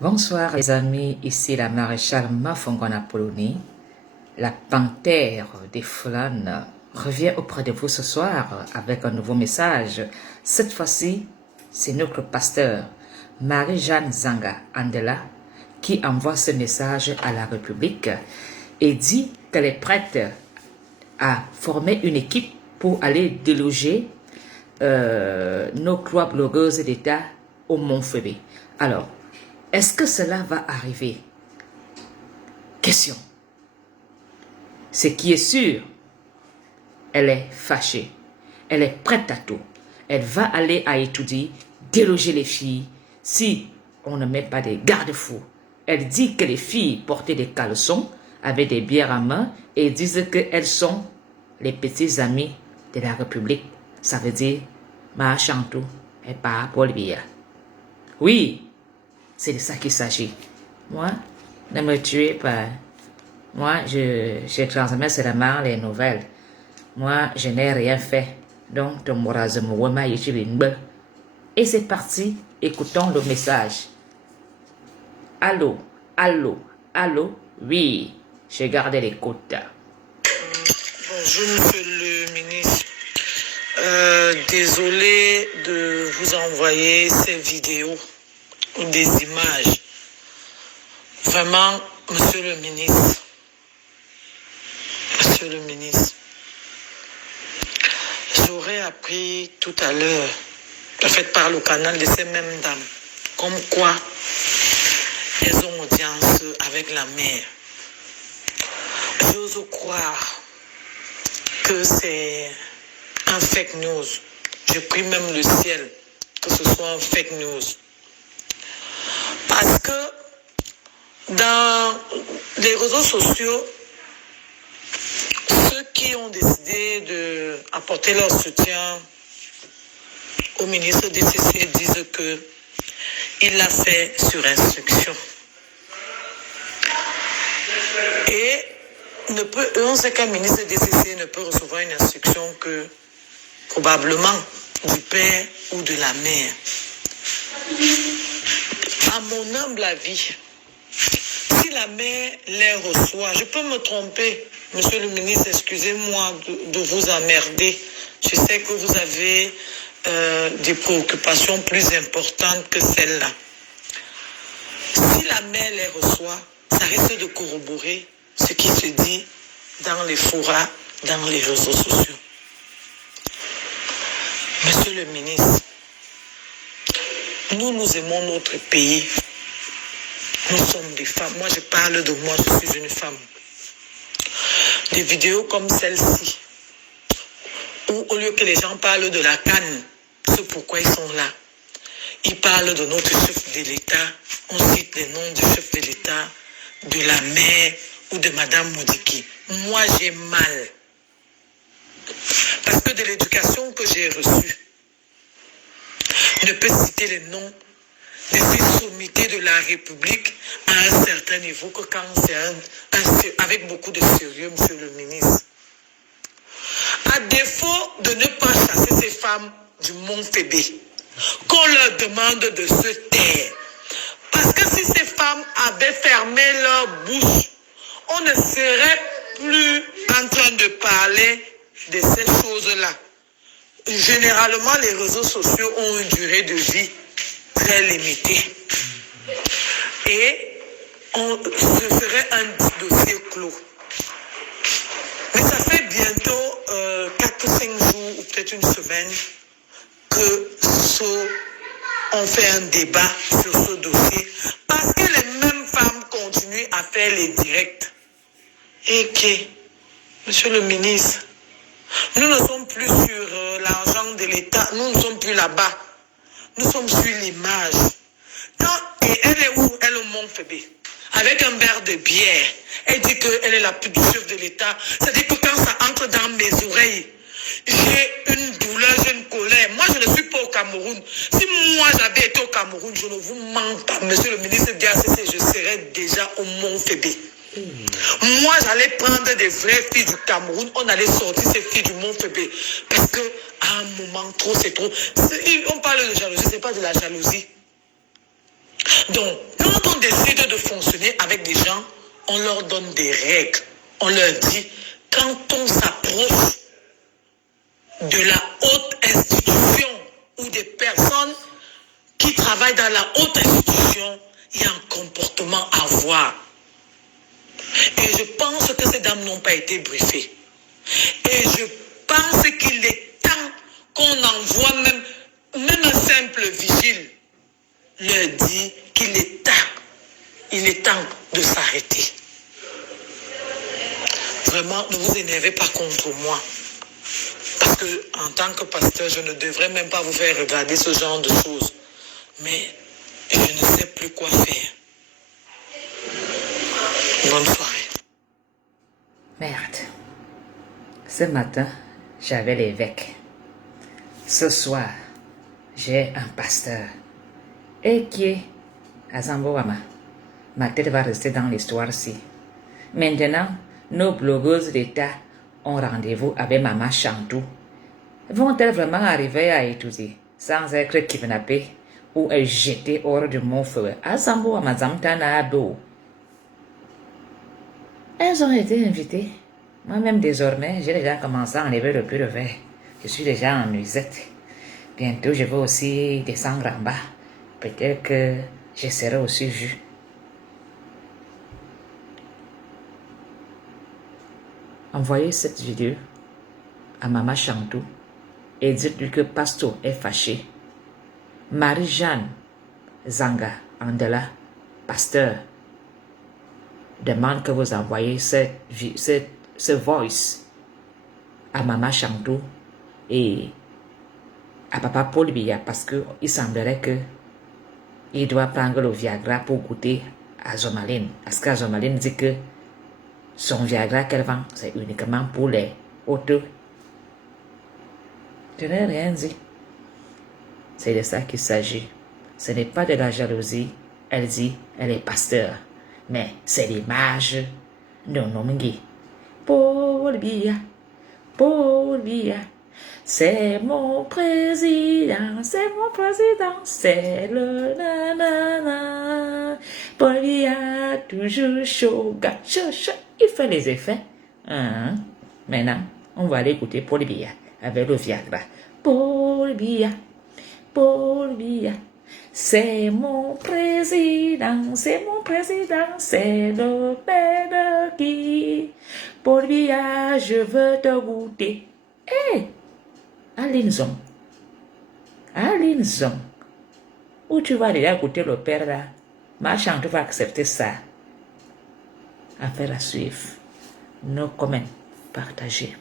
Bonsoir les amis, ici la maréchale Mafongona Poloni. La panthère des Fulanes revient auprès de vous ce soir avec un nouveau message. Cette fois-ci, c'est notre pasteur Marie-Jeanne Zanga Andela qui envoie ce message à la République et dit qu'elle est prête à former une équipe pour aller déloger nos trois blogueuses d'État au Mont-Fébé. Alors, est-ce que cela va arriver? Question. Ce qui est sûr, elle est fâchée. Elle est prête à tout. Elle va aller à étudier, déloger les filles si on ne met pas des garde-fous. Elle dit que les filles portaient des caleçons avec des bières à main et disent qu'elles sont les petits amis de la République. Ça veut dire, ma chantou et pas pour le bière. Oui. C'est de ça qu'il s'agit. Moi, ne me tuez pas. Moi, je transmets seulement les nouvelles. Moi, je n'ai rien fait. Donc, et c'est parti. Écoutons le message. Allô, allô, allô, oui, j'ai gardé l'écoute. Bonjour, monsieur le ministre. Désolé de vous envoyer ces vidéos ou des images. Vraiment, monsieur le ministre, j'aurais appris tout à l'heure, en fait par le canal de ces mêmes dames, comme quoi elles ont audience avec la mère. J'ose croire que c'est un fake news. Je prie même le ciel que ce soit un fake news. Parce que dans les réseaux sociaux, ceux qui ont décidé d'apporter leur soutien au ministre DCC disent qu'il l'a fait sur instruction. Et on sait qu'un ministre DCC ne peut recevoir une instruction que probablement du père ou de la mère. À mon humble avis, si la mère les reçoit, je peux me tromper, monsieur le ministre, excusez-moi de vous emmerder. Je sais que vous avez des préoccupations plus importantes que celle-là. Si la mère les reçoit, ça risque de corroborer ce qui se dit dans les forats, dans les réseaux sociaux. Monsieur le ministre, nous aimons notre pays. Nous sommes des femmes. Moi, je parle de moi, je suis une femme. Des vidéos comme celle-ci, où au lieu que les gens parlent de la canne, c'est pourquoi ils sont là. Ils parlent de notre chef de l'État. On cite les noms du chef de l'État, de la mère ou de Madame Modiki. Moi, j'ai mal. Parce que de l'éducation que j'ai reçue, ne peut citer les noms de ces sommités de la République à un certain niveau que quand c'est avec beaucoup de sérieux, monsieur le ministre. À défaut de ne pas chasser ces femmes du Mont-Fébé, qu'on leur demande de se taire. Parce que si ces femmes avaient fermé leur bouche, on ne serait plus en train de parler de ces choses-là. Généralement, les réseaux sociaux ont une durée de vie très limitée. Et ce serait un dossier clos. Mais ça fait bientôt 4-5 jours ou peut-être une semaine que on fait un débat sur ce dossier. Parce que les mêmes femmes continuent à faire les directs. Et que, monsieur le ministre, nous ne sommes plus sur l'argent de l'État, nous ne sommes plus là-bas. Nous sommes sur l'image. Et elle est où? Elle est au Mont-Fébé. Avec un verre de bière. Elle dit qu'elle est la pute du chef de l'État. C'est-à-dire que quand ça entre dans mes oreilles, j'ai une douleur, j'ai une colère. Moi, je ne suis pas au Cameroun. Si moi, j'avais été au Cameroun, je ne vous mens pas, monsieur le ministre DACC, je serais déjà au Mont-Fébé. Moi, j'allais prendre des vraies filles du Cameroun. On allait sortir ces filles du Mont-Fébé. Parce qu'à un moment, trop, c'est trop. On parle de jalousie, c'est pas de la jalousie. Donc, nous, on décide de fonctionner avec des gens, on leur donne des règles. On leur dit, quand on s'approche de la haute institution ou des personnes qui travaillent dans la haute institution, il y a un comportement à avoir. Et je pense que ces dames n'ont pas été briefées. Et je pense qu'il est temps qu'on envoie même un simple vigile leur dit qu'il est temps de s'arrêter. Vraiment, ne vous énervez pas contre moi. Parce que en tant que pasteur, je ne devrais même pas vous faire regarder ce genre de choses. Mais je ne sais plus quoi faire. Bonne soirée. Merde. Ce matin, j'avais l'évêque. Ce soir, j'ai un pasteur. Et qui est à Zambouama. Ma tête va rester dans l'histoire-ci. Maintenant, nos blogueuses d'État ont rendez-vous avec Maman Chantou. Vont-elles vraiment arriver à étudier sans être kidnappées ou jetées hors du mont-feu à Zambouama Zamtana Ado? Elles ont été invitées. Moi-même, désormais, j'ai déjà commencé à enlever le peu de verre. Je suis déjà en nuisette. Bientôt, je vais aussi descendre en bas. Peut-être que je serai aussi vue. Envoyez cette vidéo à Maman Chantou et dites-lui que Pasto est fâché. Marie-Jeanne Zanga Andela, pasteur, demande que vous envoyez ce voice à Maman Chantou et à Papa Paul Biya parce qu'il semblerait que il doit prendre le Viagra pour goûter à Zomaline. Parce qu'Azomaline dit que son Viagra qu'elle vend, c'est uniquement pour les autres. Je n'ai rien dit. C'est de ça qu'il s'agit. Ce n'est pas de la jalousie. Elle dit, elle est pasteur. Mais c'est l'image de Nomingi. Paul Biya, Paul Biya. C'est mon président, c'est le nanana. Paul Biya, toujours chaud, chaud. Il fait les effets. Maintenant, on va aller écouter Paul Biya avec le Viagra. Paul Biya, c'est mon président, c'est le père qui. Paul Biya, je veux te goûter. Aline Zong, où tu vas déjà goûter le père là? Ma Chantou va accepter ça. Affaire à suivre. Nos comments, partagez.